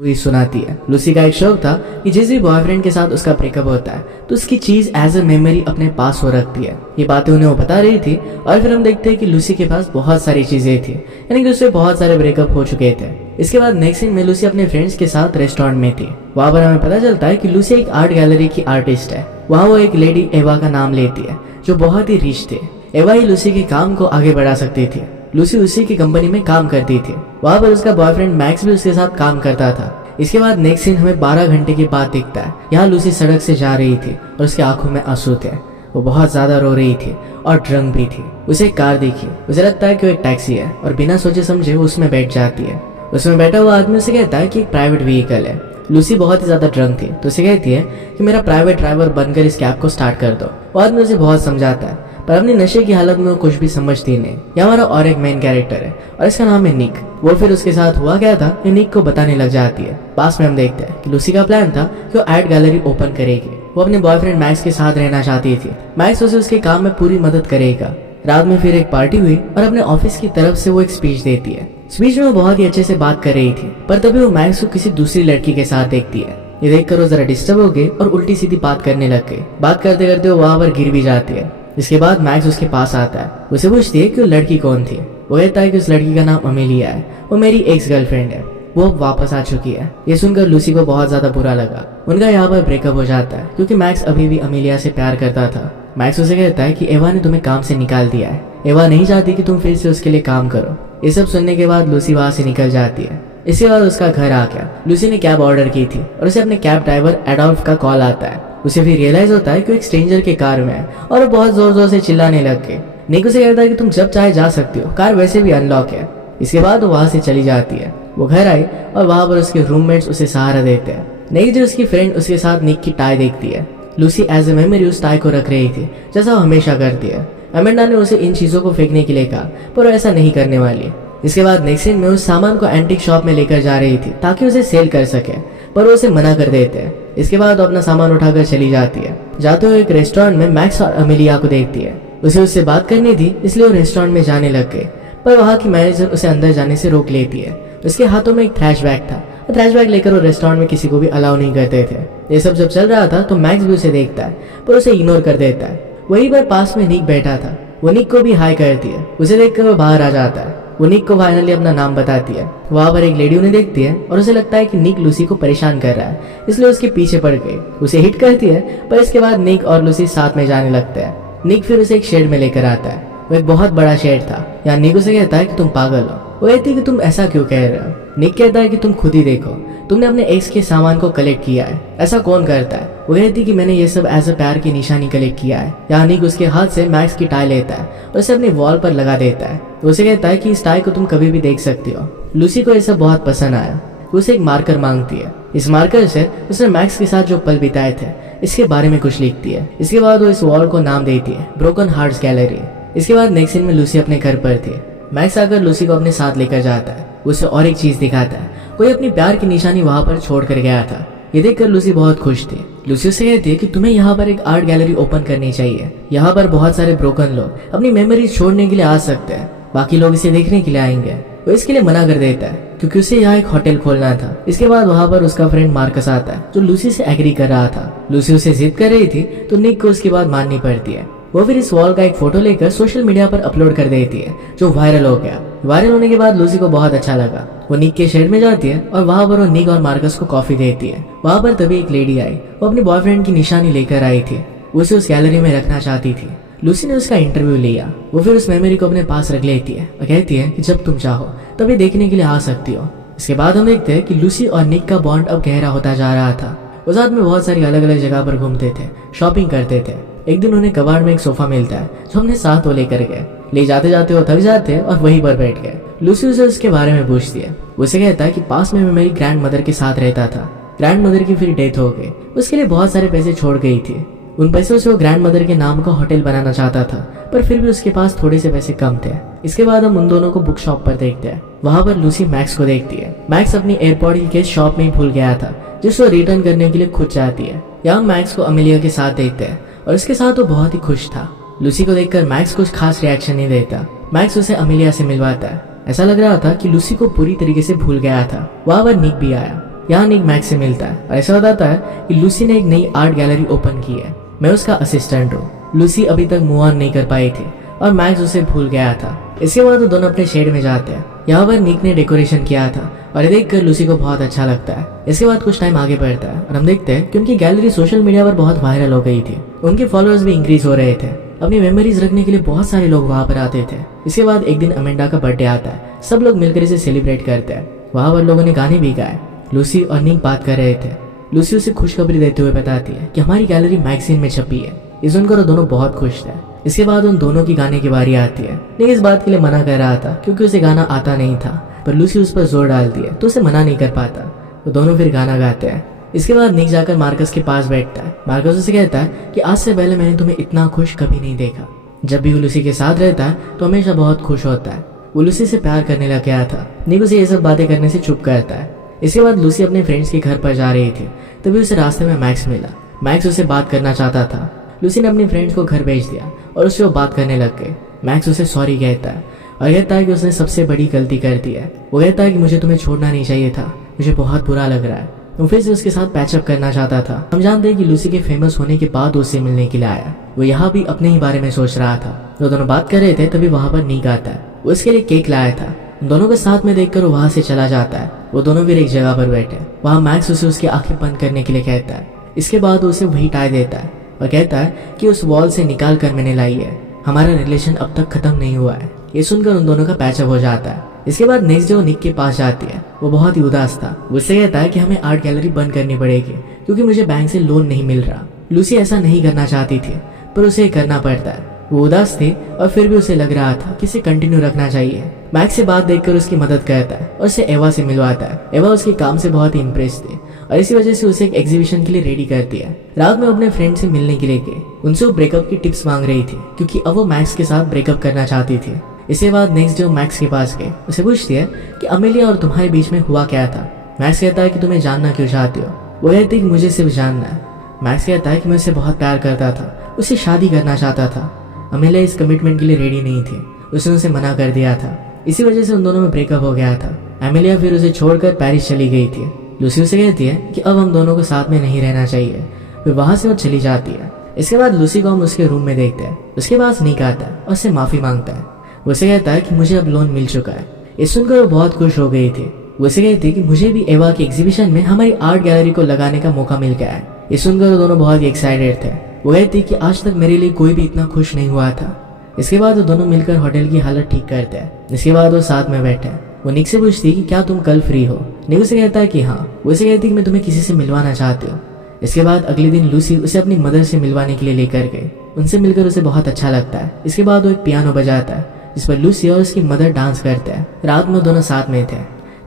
हुई सुनाती है। लूसी का एक शौक था कि जिस भी बॉयफ्रेंड के साथ उसका ब्रेकअप होता है तो उसकी चीज एज ए मेमोरी अपने पास वो रखती है। ये बातें उन्हें वो बता रही थी और फिर हम देखते हैं कि लूसी के पास बहुत सारी चीजें थी, यानी कि उससे बहुत सारे ब्रेकअप हो चुके थे। इसके बाद नेक्स्ट सीन में लूसी अपने फ्रेंड्स के साथ रेस्टोरेंट में थी। वहां पर हमें पता चलता है कि लूसी एक आर्ट गैलरी की आर्टिस्ट है। वहाँ वो एक लेडी एवा का नाम लेती है जो बहुत ही रिच थी। एवा ही लूसी के काम को आगे बढ़ा सकती थी। लूसी उसी की कंपनी में काम करती थी। वहां पर उसका बॉयफ्रेंड मैक्स भी उसके साथ काम करता था। इसके बाद नेक्स्ट सीन हमें 12 घंटे के बाद दिखता है। यहाँ लूसी सड़क से जा रही थी और उसकी आंखों में आंसू थे। वो बहुत ज्यादा रो रही थी और ड्रंक भी थी। उसे एक कार दिखी। उसे लगता है कि वो एक टैक्सी है और बिना सोचे समझे वो उसमें बैठ जाती है। उसमें बैठा हुआ आदमी उसे कहता है कि एक प्राइवेट व्हीकल है। लूसी बहुत ही ज्यादा ड्रंक थी तो उसे कहती है कि मेरा प्राइवेट ड्राइवर बनकर इस कैब को स्टार्ट कर दो। वो आदमी उसे बहुत समझाता है पर अपनी नशे की हालत में वो कुछ भी समझती नहीं। यहाँ हमारा और एक मेन कैरेक्टर है और इसका नाम है निक। वो फिर उसके साथ हुआ क्या था ये निक को बताने लग जाती है। पास में हम देखते हैं कि लूसी का प्लान था कि वो आर्ट गैलरी ओपन करेगी। वो अपने बॉयफ्रेंड मैक्स के साथ रहना चाहती थी। मैक्स उसे उसके काम में पूरी मदद करेगा। रात में फिर एक पार्टी हुई और अपने ऑफिस की तरफ से वो एक स्पीच देती है। स्पीच में वो बहुत ही अच्छे से बात कर रही थी पर तभी वो मैक्स को किसी दूसरी लड़की के साथ देखती है। ये देखकर वो जरा डिस्टर्ब हो गई और उल्टी सीधी बात करने लग गई। बात करते करते वो वहां पर गिर भी जाती है। इसके बाद मैक्स उसके पास आता है। उसे पूछती है कि वो लड़की कौन थी। वो कहता है कि उस लड़की का नाम अमेलिया है। वो मेरी एक्स गर्लफ्रेंड है। वो अब वापस आ चुकी है। ये सुनकर लूसी को बहुत ज्यादा बुरा लगा। उनका यहाँ पर ब्रेकअप हो जाता है क्योंकि मैक्स अभी भी अमेलिया से प्यार करता था। मैक्स उसे कहता है कि एवा ने तुम्हें काम से निकाल दिया है। एवा नहीं चाहती कि तुम फिर से उसके लिए काम करो। ये सब सुनने के बाद लूसी वहां से निकल जाती है। इसके बाद उसका घर आ गया। लूसी ने कैब ऑर्डर की थी और उसे अपने कैब ड्राइवर एडोल्फ का कॉल आता है। उसे फिर रियलाइज होता है कि वो एक स्ट्रेंजर के कार में है और वो बहुत जोर जोर से चिल्लाने लग गए। निक उसे कहता है कि तुम जब चाहे जा सकती हो, कार वैसे भी अनलॉक है। इसके बाद वो वहां से चली जाती है। वो घर आई और वहां पर उसके रूममेट्स उसे सहारा देते हैं। नेक्स्ट डे उसकी फ्रेंड उसके साथ निक की टाई देखती है। लूसी एज ए मेमोरी उस टाई को रख रही थी जैसा वो हमेशा करती है। अमेंडा ने उसे इन चीजों को फेंकने के लिए कहा पर वो ऐसा नहीं करने वाली। इसके बाद नेक्स्ट सीन में उस सामान को एंटीक शॉप में लेकर जा रही थी ताकि उसे सेल कर सके पर वो उसे मना कर देते हैं। इसके बाद वो अपना सामान उठाकर चली जाती है। जाते हुए एक रेस्टोरेंट में मैक्स और अमेलिया को देखती है। उसे उससे बात करनी थी इसलिए वो रेस्टोरेंट में जाने लग गए पर वहाँ की मैनेजर उसे अंदर जाने से रोक लेती है। उसके हाथों में एक थ्रैश बैग था। थ्रैश बैग लेकर वो रेस्टोरेंट में किसी को भी अलाउ नहीं करते थे। ये सब जब चल रहा था तो मैक्स भी उसे देखता है पर उसे इग्नोर कर देता है। वहीं पर पास में निक बैठा था। वो निक को भी हाई करती है। उसे देखकर वो बाहर आ जाता है। वो निक को फाइनली अपना नाम बताती है। वहां पर एक लेडी उन्हें देखती है और उसे लगता है कि निक लूसी को परेशान कर रहा है इसलिए उसके पीछे पड़ गई। उसे हिट करती है पर इसके बाद निक और लूसी साथ में जाने लगते हैं। निक फिर उसे एक शेड में लेकर आता है। वो एक बहुत बड़ा शेड था। यहाँ निक उसे कहता है कि तुम पागल हो। वो कहती है कि तुम ऐसा क्यों कह रहे हो। निक कहता है कि तुम खुद ही देखो, तुमने अपने एक्स के सामान को कलेक्ट किया है, ऐसा कौन करता है। वो कहती कि मैंने ये सब एज अ प्यार की निशानी कलेक्ट किया है। यहाँ निक उसके हाथ से मैक्स की टाई लेता है और उसे अपने वॉल पर लगा देता है। उसे कहता है कि इस टाई को तुम कभी भी देख सकती हो। लूसी को ये सब बहुत पसंद आया। वो उसे एक मार्कर मांगती है। इस मार्कर से उसने मैक्स के साथ जो पल बिताए थे इसके बारे में कुछ लिखती है। इसके बाद वो इस वॉल को नाम देती है ब्रोकन हार्ट्स गैलरी। इसके बाद नेक्स्ट सीन में लूसी अपने घर पर थी। मैक्स आकर लूसी को अपने साथ लेकर जाता है। उसे और एक चीज दिखाता है। कोई अपनी प्यार की निशानी वहां पर छोड़ कर गया था। ये देखकर लूसी बहुत खुश थी। लूसी उसे कहती है कि तुम्हें यहाँ पर एक आर्ट गैलरी ओपन करनी चाहिए। यहाँ पर बहुत सारे ब्रोकन लोग अपनी मेमोरीज छोड़ने के लिए आ सकते हैं। बाकी लोग इसे देखने के लिए आएंगे। वो इसके लिए मना कर देता है क्योंकि उसे यहाँ एक होटल खोलना था। इसके बाद वहां पर उसका फ्रेंड मार्कस आता है जो लूसी से एग्री कर रहा था। लूसी उसे जिद कर रही थी तो निक को उसकी बात माननी पड़ती है। वो फिर इस वॉल का एक फोटो लेकर सोशल मीडिया पर अपलोड कर देती है जो वायरल हो गया। वायरल होने के बाद लूसी को बहुत अच्छा लगा। वो निक के शेड में जाती है और वहां पर वो निक और मार्कस को कॉफी देती है। वहां पर तभी एक लेडी आई। वो अपने बॉयफ्रेंड की निशानी लेकर आई थी। उसे उस गैलरी में रखना चाहती थी। लूसी ने उसका इंटरव्यू लिया। वो फिर उस मेमोरी को अपने पास रख लेती है और कहती है कि जब तुम चाहो तभी देखने के लिए आ सकती हो। इसके बाद हम देखते हैं कि लूसी और निक का बॉन्ड अब गहरा होता जा रहा था। वो साथ में बहुत सारी अलग अलग जगह पर घूमते थे, शॉपिंग करते थे। एक दिन उन्हें कबाड़ में एक सोफा मिलता है जो हमने साथ वो लेकर गए। ले जाते जाते वो थक जाते हैं और वहीं पर बैठ गए। लूसी उसे उसके बारे में पूछती है। उसे कहता है कि पास में मैं मेरी ग्रैंड मदर के साथ रहता था। ग्रैंड मदर की फिर डेथ हो गई। उसके लिए बहुत सारे पैसे छोड़ गई थी। उन पैसों से वो ग्रैंड मदर के नाम का होटल बनाना चाहता था पर फिर भी उसके पास थोड़े से पैसे कम थे। इसके बाद हम उन दोनों को बुक शॉप पर देखते हैं। वहां पर लूसी मैक्स को देखती है। मैक्स अपनी एयरपोर्ट की केस शॉप में ही भूल गया था जिसको रिटर्न करने के लिए खुद चाहती है। यहाँ मैक्स को अमेलिया के साथ देखते हैं और इसके साथ वो बहुत ही खुश था। लूसी को देखकर मैक्स कुछ खास रिएक्शन नहीं देता। मैक्स उसे अमेलिया से मिलवाता है। ऐसा लग रहा था कि लूसी को पूरी तरीके से भूल गया था। वहां पर निक भी आया। यहाँ निक मैक्स से मिलता है और ऐसा बताता है कि लूसी ने एक नई आर्ट गैलरी ओपन की है, मैं उसका असिस्टेंट हूँ। लूसी अभी तक मूव ऑन नहीं कर पाई थी और मैक्स उसे भूल गया था। इसके बाद वो दोनों अपने शेड में जाते हैं। यहाँ पर निक ने डेकोरेशन किया था और ये देखकर लूसी को बहुत अच्छा लगता है। इसके बाद कुछ टाइम आगे बढ़ता है और हम देखते हैं कि उनकी गैलरी सोशल मीडिया पर बहुत वायरल हो गई थी। उनके फॉलोअर्स भी इंक्रीज हो रहे थे। अपनी मेमोरीज रखने के लिए बहुत सारे लोग वहाँ पर आते थे। इसके बाद एक दिन अमेंडा का बर्थडे आता है, सब लोग मिलकर इसे सेलिब्रेट करते हैं। वहाँ पर लोगों ने गाने भी गाए। लूसी और निक बात कर रहे थे। लूसी उसे खुशखबरी देते हुए बताती है कि हमारी गैलरी मैगजीन में छपी है। ये सुनकर वो दोनों बहुत खुश थे। इसके बाद उन दोनों की गाने की बारी आती है। निक इस बात के लिए मना कर रहा था क्योंकि उसे गाना आता नहीं था, पर लूसी उस पर जोर डालती है तो उसे मना नहीं कर पाता। वो दोनों फिर गाना गाते हैं। इसके बाद निक जाकर मार्कस के पास बैठता है। मार्कस उसे कहता है कि आज से पहले मैंने तुम्हें इतना खुश कभी नहीं देखा। जब भी वो लूसी के साथ रहता है तो हमेशा बहुत खुश होता है। वो लूसी से प्यार करने लग गया था। निक उसे ये सब बातें करने से चुप करता है। इसके बाद लूसी अपने फ्रेंड्स के घर पर जा रही थी, तभी उसे रास्ते में मैक्स मिला। मैक्स उसे बात करना चाहता था। लूसी ने अपने फ्रेंड्स को घर भेज दिया और उससे वो बात करने लग गए। मैक्स उसे सॉरी कहता है और कहता है कि उसने सबसे बड़ी गलती कर दी है। वो कहता है कि मुझे तुम्हें छोड़ना नहीं चाहिए था, मुझे बहुत बुरा लग रहा है। वो फिर से उसके साथ पैचअप करना चाहता था। हम जानते हैं कि लूसी के फेमस होने के बाद उससे मिलने के लिए आया। वो यहाँ भी अपने ही बारे में सोच रहा था। वो दोनों बात कर रहे थे तभी वहाँ पर निक आता है। वो इसके लिए केक लाया था। दोनों के साथ में देखकर वो वहाँ से चला जाता है। वो दोनों फिर एक जगह पर बैठे। वहाँ मैक्स उसे उसकी आंखें बंद करने के लिए कहता है। इसके बाद उसे वही टाई देता है और कहता है कि उस वॉल से निकाल कर मैंने लाई है, हमारा रिलेशन अब तक खत्म नहीं हुआ है। ये सुनकर उन दोनों का पैचअप हो जाता है। इसके बाद नेक्स्ट डे वो निक के पास जाती है। वो बहुत ही उदास था। वो उससे कहता है कि हमें आर्ट गैलरी बंद करनी पड़ेगी क्योंकि मुझे बैंक से लोन नहीं मिल रहा। लूसी ऐसा नहीं करना चाहती थी पर उसे करना पड़ता है। वो उदास थी और फिर भी उसे लग रहा था कि इसे कंटिन्यू रखना चाहिए। मैक्स से बात देखकर उसकी मदद करता है और उसे एवा से मिलवाता है। एवा उसके काम से बहुत ही इम्प्रेस थी और इसी वजह से उसे एक एग्जीबिशन के लिए रेडी करती है। रात में अपने फ्रेंड से मिलने के लिए गए। उनसे वो ब्रेकअप की टिप्स मांग रही थी क्योंकि अब वो मैक्स के साथ ब्रेकअप करना चाहती थी। इसके बाद नेक्स्ट डे वो मैक्स के पास गए। उसे पूछती है कि अमेलिया और तुम्हारे बीच में हुआ क्या था। मैक्स कहता है कि तुम्हें जानना क्यों चाहती हो। वो कहती है कि मुझे सिर्फ जानना है। मैक्स कहता है कि मैं उससे बहुत प्यार करता था, उससे शादी करना चाहता था। अमेलिया इस कमिटमेंट के लिए रेडी नहीं थी, उसने उसे मना कर दिया था। इसी वजह से उन दोनों में ब्रेकअप हो गया था। अमेलिया फिर उसे छोड़कर पेरिस चली गई थी। लूसी उसे कहती है कि अब हम दोनों को साथ में नहीं रहना चाहिए। फिर वहां से वो चली जाती है। इसके बाद लूसी को हम उसके रूम में देखते हैं। उसके पास निक आता है और उससे माफी मांगता है। उसे कहता है कि मुझे अब लोन मिल चुका है। ये सुनकर वो बहुत खुश हो गई थी। उसे कहती कि मुझे भी एवा की एग्जीबिशन में हमारी आर्ट गैलरी को लगाने का मौका मिल गया है। ये सुनकर वो दोनों बहुत ही एक्साइटेड थे। वो कहती कि आज तक मेरे लिए कोई भी इतना खुश नहीं हुआ था। इसके बाद वो दोनों मिलकर होटल की हालत ठीक करते हैं। इसके बाद वो साथ में बैठे। वो निक से पूछती कि क्या तुम कल फ्री हो। निक उसे कहता है कि हाँ। वो उसे कहती कि मैं तुम्हें किसी से मिलवाना चाहती हूँ। इसके बाद अगले दिन लूसी उसे अपनी मदर से मिलवाने के लिए लेकर गई। उनसे मिलकर उसे बहुत अच्छा लगता है। इसके बाद वो एक पियानो बजाता है जिस पर लूसी और उसकी मदर डांस करते हैं। रात में दोनों साथ में थे।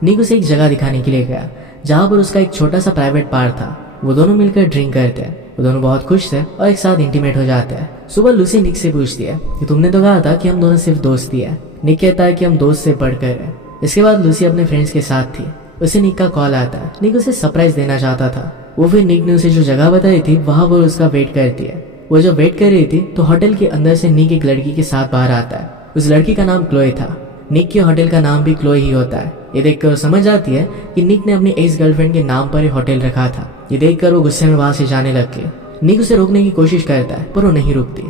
निक उसे एक जगह दिखाने के लिए गया जहाँ पर उसका एक छोटा सा प्राइवेट पार्क था। वो दोनों मिलकर ड्रिंक करते हैं। वो दोनों बहुत खुश थे और एक साथ इंटीमेट हो जाते हैं। सुबह लूसी निक से पूछती है कि तुमने तो कहा था कि हम दोनों सिर्फ दोस्ती है। निक कहता है कि हम दोस्त से बढ़कर है। इसके बाद लूसी अपने फ्रेंड्स के साथ थी। उसे निक का कॉल आता है। निक उसे सरप्राइज देना चाहता था। वो फिर निक ने उसे जो जगह बताई थी वहां वो उसका वेट करती है। वो जब वेट कर रही थी तो होटल के अंदर से निक एक लड़की के साथ बाहर आता है। उस लड़की का नाम क्लोए था। निक के होटल का नाम भी क्लोए ही होता है। ये देखकर वो समझ जाती है कि निक ने अपनी एक्स गर्लफ्रेंड के नाम पर होटल रखा था। ये देखकर वो गुस्से में वहां से जाने लग गई। निक उसे रोकने की कोशिश करता है पर वो नहीं रुकती।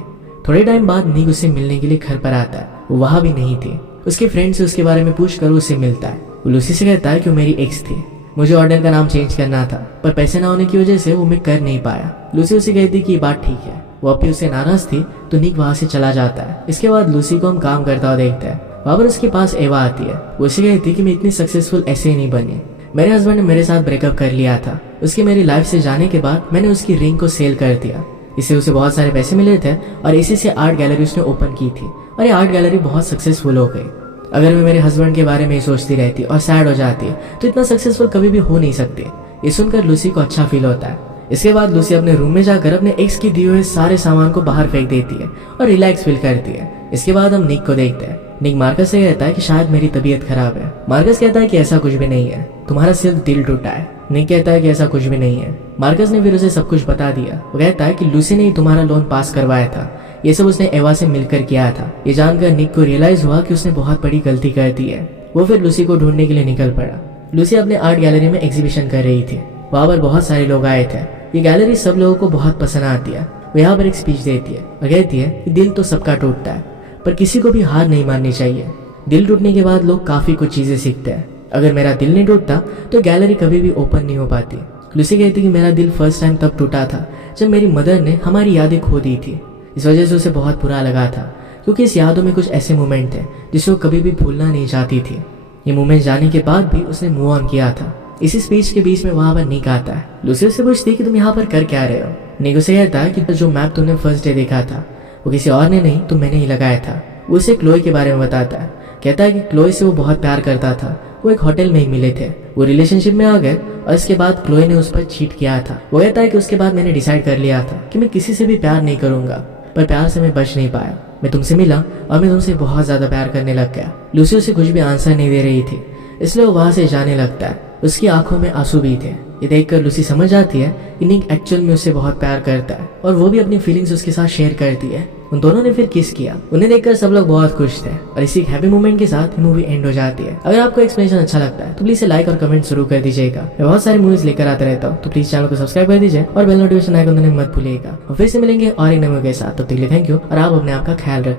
थोड़े टाइम बाद निक उससे मिलने के लिए घर पर आता है। वो वहां भी नहीं थी। उसके फ्रेंड से उसके बारे में पूछकर वो उससे मिलता है। वो लूसी से कहता है कि वो मेरी एक्स थी, मुझे होटल का नाम चेंज करना था पर पैसे ना होने की वजह से वो मैं कर नहीं पाया। लूसी उसे कहती कि ये बात ठीक है। वो अब भी उससे नाराज थी तो निक वहां से चला जाता है। इसके बाद लूसी को हम काम करता हुआ देखते हैं। वहां पर उसके पास एवा आती है। वो उसे कहती कि मैं इतनी सक्सेसफुल ऐसे ही नहीं बनी। मेरे हस्बैंड ने मेरे साथ ब्रेकअप कर लिया था। उसके मेरी लाइफ से जाने के बाद मैंने उसकी रिंग को सेल कर दिया। इससे उसे बहुत सारे पैसे मिले थे और इसी से आर्ट गैलरी उसने ओपन की थी और ये आर्ट गैलरी बहुत सक्सेसफुल हो गई। अगर मैं मेरे हस्बैंड के बारे में ही सोचती रहती और सैड हो जाती तो इतना सक्सेसफुल कभी भी हो नहीं सकती। ये सुनकर लूसी को अच्छा फील होता है। इसके बाद लूसी अपने रूम में जाकर अपने एक्स की दिए हुए सारे सामान को बाहर फेंक देती है और रिलैक्स फील करती है। इसके बाद हम निक को देखते हैं। निक मार्कस से कहता है कि शायद मेरी तबीयत खराब है। मार्कस कहता है कि ऐसा कुछ भी नहीं है, तुम्हारा सिर्फ दिल टूटा है। निक कहता है कि ऐसा कुछ भी नहीं है। मार्कस ने फिर उसे सब कुछ बता दिया। वो कहता है कि लूसी ने ही तुम्हारा लोन पास करवाया था। ये सब उसने एवा से मिलकर किया था। ये जानकर निक को रियलाइज हुआ कि उसने बहुत बड़ी गलती कर दी है। वो फिर लूसी को ढूंढने के लिए निकल पड़ा। लूसी अपने आर्ट गैलरी में एग्जीबिशन कर रही थी। वहाँ पर बहुत सारे लोग आए थे। ये गैलरी सब लोगों को बहुत पसंद आती है। वो यहाँ पर एक स्पीच देती है और कहती है कि दिल तो सबका टूटता है, पर किसी को भी हार नहीं माननी चाहिए। दिल टूटने के बाद लोग काफ़ी कुछ चीज़ें सीखते हैं। अगर मेरा दिल नहीं टूटता तो गैलरी कभी भी ओपन नहीं हो पाती। लूसी कहती कि मेरा दिल फर्स्ट टाइम तब टूटा था जब मेरी मदर ने हमारी यादें खो दी थी। इस वजह से उसे बहुत बुरा लगा था, क्योंकि इस यादों में कुछ ऐसे मोमेंट थे जिसे वो कभी भी भूलना नहीं चाहती थी। ये मोमेंट जाने के बाद भी उसने मूव ऑन किया था। इसी स्पीच के बीच में वहाँ पर निक आता है। लूसी उससे पूछती कि तुम यहाँ पर कर क्या रहे हो। निक उसे कहता है कि जो मैप तुमने फर्स्ट डे देखा था वो किसी और ने नहीं, तो मैंने ही लगाया था। वो उसे क्लोई के बारे में बताता है। कहता है कि क्लोई से वो बहुत प्यार करता था। वो एक होटल में ही मिले थे, वो रिलेशनशिप में आ गए और इसके बाद क्लोई ने उस पर चीट किया था। वो कहता है कि उसके बाद मैंने डिसाइड कर लिया था कि मैं किसी से भी प्यार नहीं करूंगा, पर प्यार से मैं बच नहीं पाया। मैं तुमसे मिला और मैं तुमसे बहुत ज्यादा प्यार करने लग गया। लूसी उसे कुछ भी आंसर नहीं दे रही थी, इसलिए वो वहां से जाने लगता है। उसकी आंखों में आंसू भी थे। ये देखकर लूसी समझ जाती है कि निक एक्चुअल में उससे बहुत प्यार करता है और वो भी अपनी फीलिंग्स उसके साथ शेयर करती है। उन दोनों ने फिर किस किया। उन्हें देखकर सब लोग बहुत खुश थे और इसी हैप्पी मोमेंट के साथ मूवी एंड हो जाती है। अगर आपको एक्सप्लेनेशन अच्छा लगता है तो प्लीज लाइक और कमेंट जरूर कर दीजिएगा। मैं बहुत सारी मूवीज लेकर आता रहता हूँ, तो प्लीज चैनल को सब्सक्राइब कर दीजिए और बेल नोटिफिकेशन आइकन मत भूलिएगा। और फिर से मिलेंगे और एक नए मूवी के साथ। तब तक के लिए थैंक यू और आप अपने आप का ख्याल रखें।